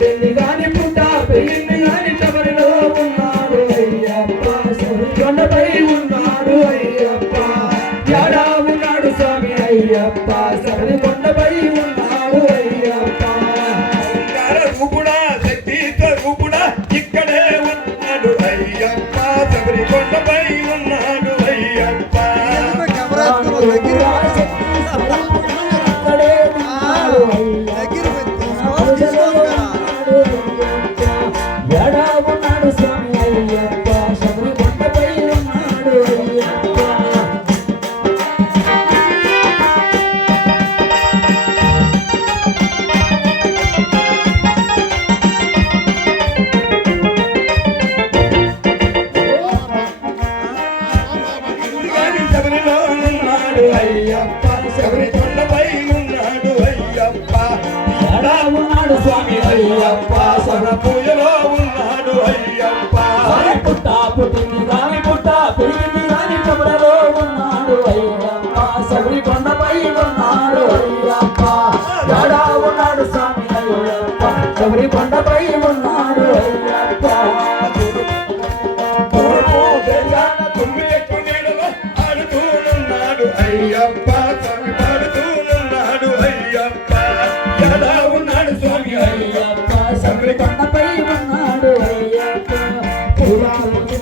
పెళ్లి కాని పుట్ట పెళ్లి కాని తమరిలో ఉన్నాడు అయ్యప్ప కొండపై ఉన్నాడు అయ్యప్ప ఎడా ఉన్నాడు స్వామి అయ్యప్ప సరి కొండపై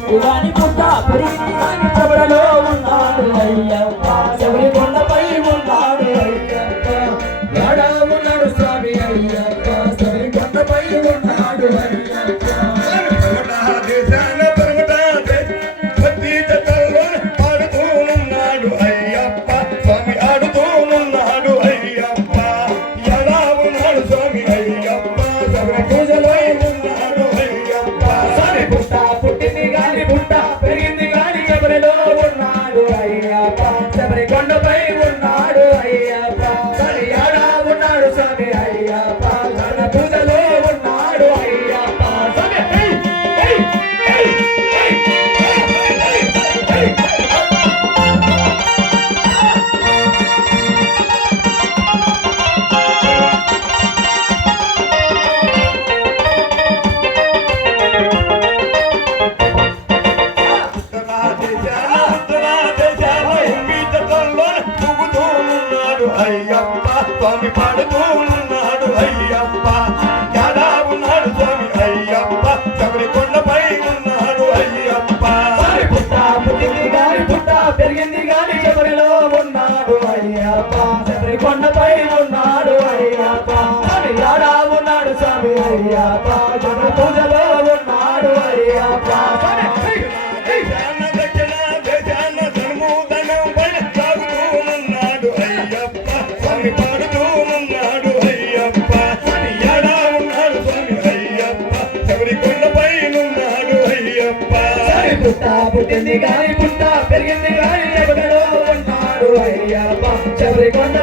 Everybody అయ్యప్ప స్వామి పాడుతూ ఉన్నాడు. అయ్యప్ప ఎలా ఉన్నాడు స్వామి. అయ్యప్ప శబరి కొండపై ఉన్నాడు. అయ్యప్ప పుట్టా పుట్టింది గాని పుట్టా పెరిగింది గాని శబరిలో ఉన్నాడు. అయ్యప్ప శబరి కొండపై ఉన్నాడు. పుట్ట పుట్టింది కానీ పుట్ట పెరిగింది కానీ ఎక్కడో అన్నాడు అయ్యప్ప. చెవరి కొండ